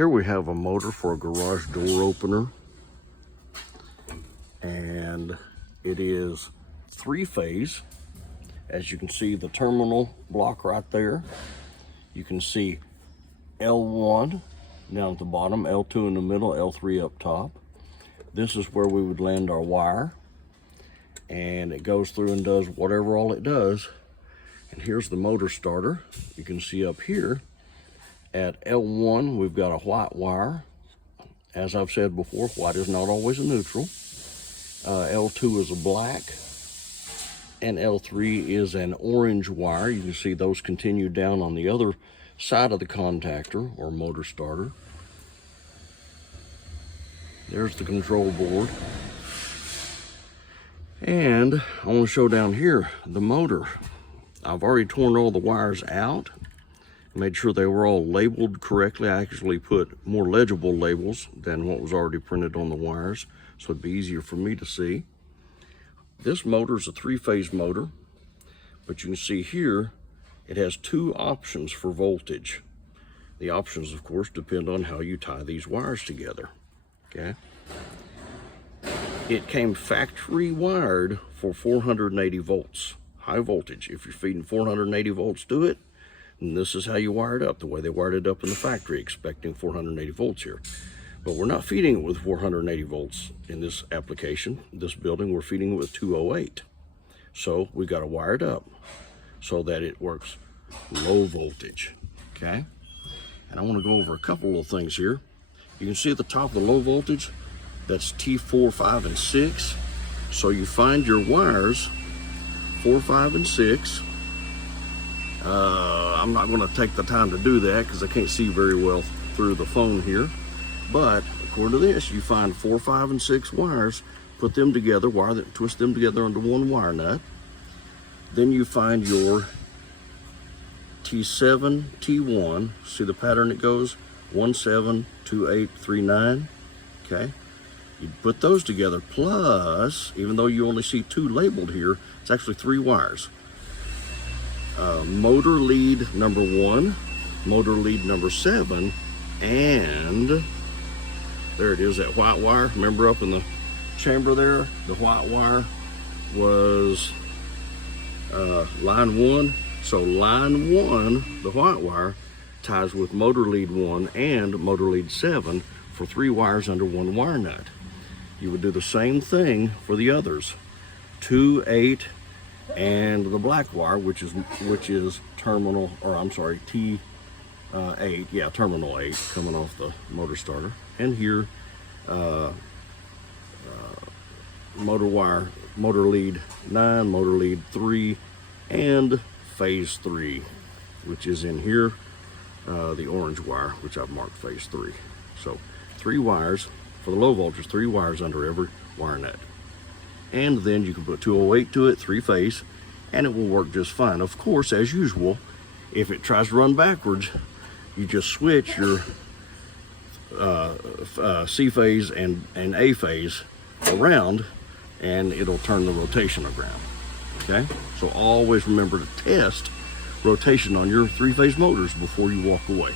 Here we have a motor for a garage door opener, and it is 3-phase. As you can see, the terminal block right there. You can see L1 down at the bottom, L2 in the middle, L3 up top. This is where we would land our wire, and it goes through and does whatever all it does. And here's the motor starter. You can see up here at L1 we've got a white wire. As I've said before, white is not always a neutral. L2 is a black, and L3 is an orange wire. You can see those continue down on the other side of the contactor or motor starter. There's the control board. And I want to show down here the motor. I've already torn all the wires out, made sure they were all labeled correctly. I actually put more legible labels than what was already printed on the wires, so it'd be easier for me to see. This motor is a 3-phase motor, but you can see here it has 2 options for voltage. The options, of course, depend on how you tie these wires together. Okay. It came factory wired for 480 volts, high voltage. If you're feeding 480 volts to it, and this is how you wire it up, the way they wired it up in the factory, expecting 480 volts here. But we're not feeding it with 480 volts in this application. This building, we're feeding it with 208. So we got to wire it up so that it works low voltage, okay? And I want to go over a couple of things here. You can see at the top of the low voltage, that's T4, 5, and 6. So you find your wires 4, 5, and 6. I'm not going to take the time to do that because I can't see very well through the phone here. But according to this, you find 4, 5, and 6 wires, put them together, twist them together under one wire nut. Then you find your T7, T1. See the pattern it goes? 1, 7, 2, 8, 3, 9. Okay. You put those together, plus, even though you only see 2 labeled here, it's actually 3 wires. Motor lead number 1, motor lead number 7, and there it is, that white wire. Remember up in the chamber there, the white wire was line 1. So line 1, the white wire, ties with motor lead 1 and motor lead 7 for 3 wires under 1 wire nut. You would do the same thing for the others. 2, 8, and the black wire, which is terminal, or I'm sorry, T8, yeah, terminal 8, coming off the motor starter. And here, motor wire, motor lead 9, motor lead 3, and phase 3, which is in here, the orange wire, which I've marked phase 3. So 3 wires for the low voltage, 3 wires under every wire nut. And then you can put 208 to it, 3-phase, and it will work just fine. Of course, as usual, if it tries to run backwards, you just switch your C-phase and A-phase around, and it'll turn the rotation around. Okay, so always remember to test rotation on your 3-phase motors before you walk away.